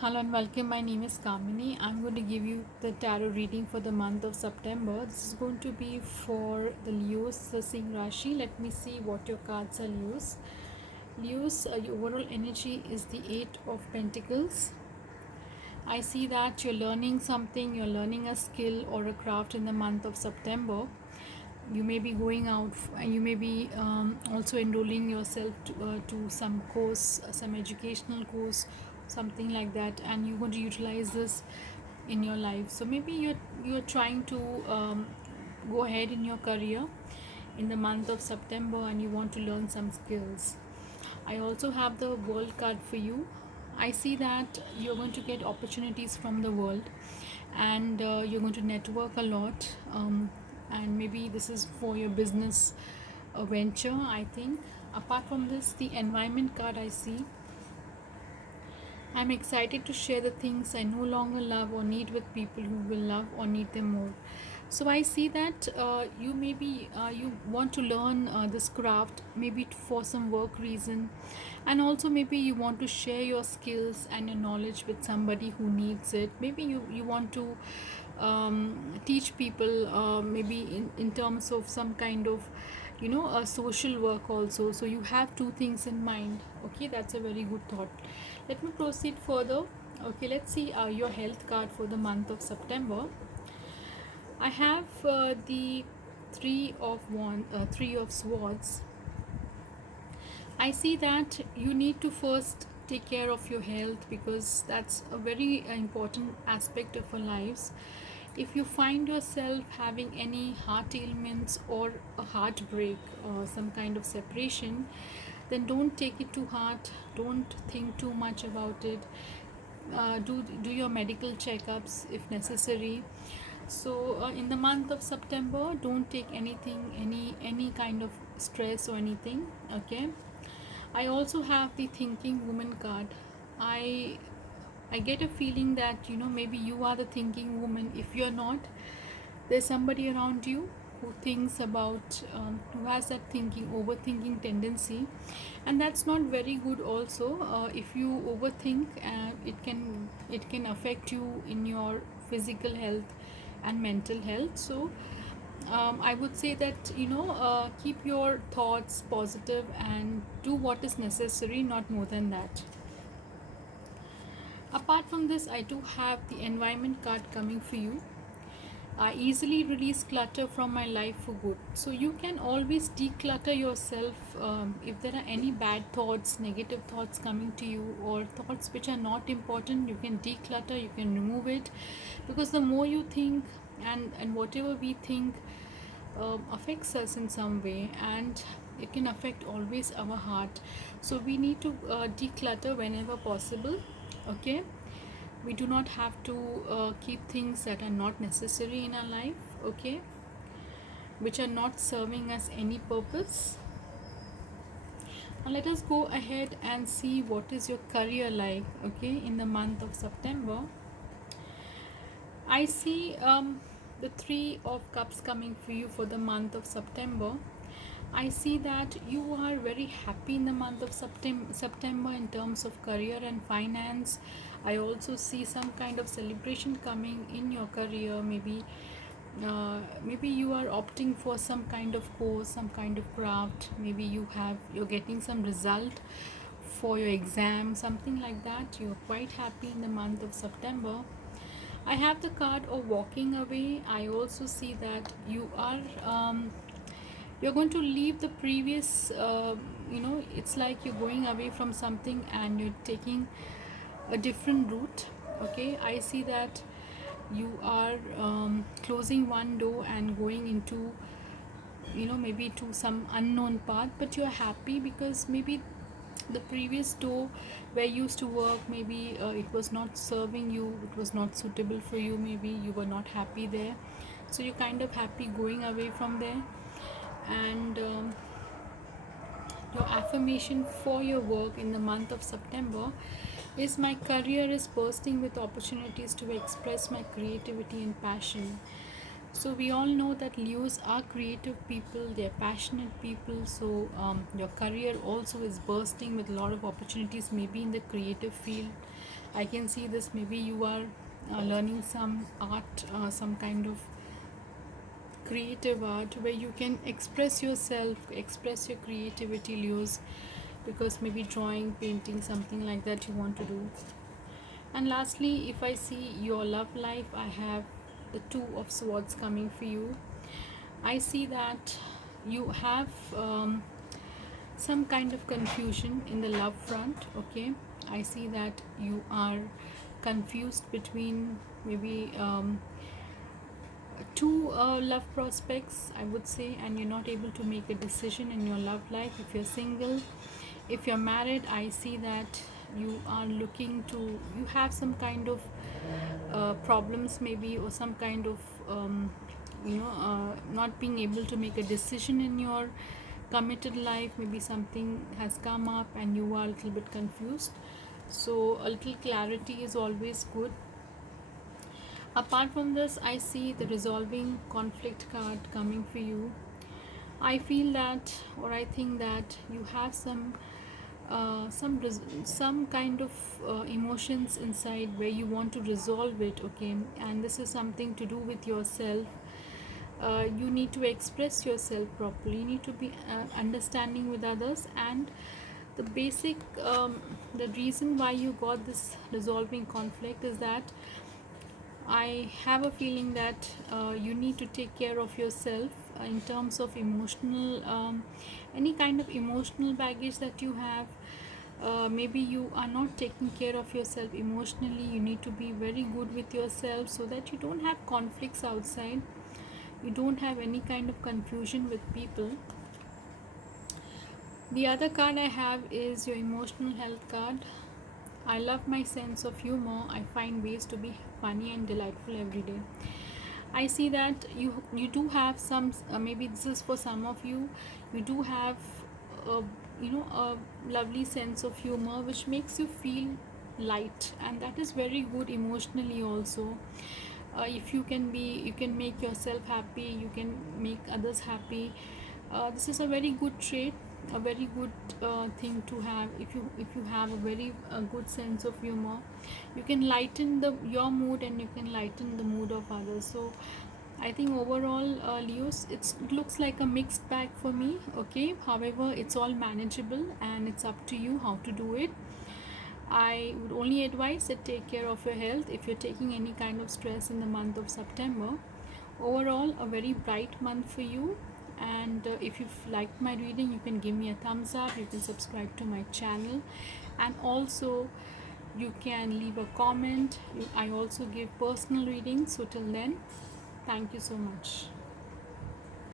Hello and welcome. My name is Kamini. I'm going to give you the tarot reading for the month of September. This is going to be for the Leos, the Singh Rashi. Let me see what your cards are, Leos. Leos, your overall energy is the Eight of Pentacles. I see that you're learning something, you're learning a skill or a craft in the month of September. You may be going out and you may be also enrolling yourself to some course, some educational course, something like that, and you're going to utilize this in your life. So maybe you're trying to go ahead in your career in the month of September and you want to learn some skills. I also have the world card for you. I see that you're going to get opportunities from the world and you're going to network a lot. And maybe this is for your business venture, I think. Apart from this, the environment card I see. I'm excited to share the things I no longer love or need with people who will love or need them more. So I see that you want to learn this craft maybe for some work reason, and also maybe you want to share your skills and your knowledge with somebody who needs it. Maybe you want to teach people maybe in terms of some kind of a social work also. So you have two things in mind. Okay, that's a very good thought. Let me proceed further. Okay, let's see your health card for the month of September. I have the three of swords. I see that you need to first take care of your health because that's a very important aspect of our lives. If you find yourself having any heart ailments or a heartbreak or some kind of separation, then don't take it too hard. Don't think too much about it. Do your medical checkups if necessary. So in the month of September, don't take any kind of stress or anything. Okay. I also have the thinking woman card. I I get a feeling that maybe you are the thinking woman. If you're not, there's somebody around you who thinks about who has that thinking overthinking tendency, and that's not very good also. If you overthink, it can affect you in your physical health and mental health. So I would say that keep your thoughts positive and do what is necessary, not more than that. Apart from this, I do have the environment card coming for you. I easily release clutter from my life for good. So you can always declutter yourself. If there are any bad thoughts, negative thoughts coming to you, or thoughts which are not important, you can declutter, you can remove it. Because the more you think, and whatever we think affects us in some way, and it can affect always our heart. So we need to declutter whenever possible. Okay, we do not have to keep things that are not necessary in our life. Okay, which are not serving us any purpose. Now let us go ahead and see what is your career like. Okay, in the month of September, I see the Three of Cups coming for you for the month of September. I see that you are very happy in the month of September in terms of career and finance. I also see some kind of celebration coming in your career. Maybe you are opting for some kind of course, some kind of craft. Maybe you're getting some result for your exam, something like that. You're quite happy in the month of September. I have the card of walking away. I also see that you're going to leave the previous. It's like you're going away from something and you're taking a different route. Okay, I see that you are closing one door and going into maybe to some unknown path, but you're happy because maybe the previous store where you used to work, maybe it was not serving you, it was not suitable for you, maybe you were not happy there. So you're kind of happy going away from there. And your affirmation for your work in the month of September is: my career is bursting with opportunities to express my creativity and passion. So we all know that Leos are creative people, they're passionate people. So your career also is bursting with a lot of opportunities, maybe in the creative field. I can see this, maybe you are learning some art, some kind of creative art where you can express yourself, express your creativity, Leos, because maybe drawing, painting, something like that you want to do. And lastly, if I see your love life, I have the Two of Swords coming for you. I see that you have some kind of confusion in the love front. Okay, I see that you are confused between maybe two love prospects, I would say, and you're not able to make a decision in your love life. If you're single, if you're married, I see that you are looking to, you have some kind of problems maybe, or some kind of not being able to make a decision in your committed life. Maybe something has come up and you are a little bit confused, so a little clarity is always good. Apart from this, I see the resolving conflict card coming for you. I feel that, or I think that you have some kind of emotions inside where you want to resolve it. Okay, and this is something to do with yourself. You need to express yourself properly. You need to be understanding with others, and the basic the reason why you got this resolving conflict is that I have a feeling that you need to take care of yourself in terms of emotional, any kind of emotional baggage that you have. Maybe you are not taking care of yourself emotionally. You need to be very good with yourself so that you don't have conflicts outside. You don't have any kind of confusion with people. The other card I have is your emotional health card. I love my sense of humor. I find ways to be funny and delightful every day. I see that you do have some, maybe this is for some of you, you do have a, a lovely sense of humor which makes you feel light, and that is very good emotionally also. If you can be, you can make yourself happy, you can make others happy. This is a very good trait, a very good thing to have. If you have a very good sense of humor, you can lighten the your mood, and you can lighten the mood of others. So I think overall, Leos, it looks like a mixed bag for me. Okay, however, it's all manageable, and it's up to you how to do it. I would only advise that take care of your health if you're taking any kind of stress in the month of September. Overall, a very bright month for you. And if you've liked my reading, you can give me a thumbs up, you can subscribe to my channel, and also you can leave a comment. I also give personal readings. So till then, thank you so much.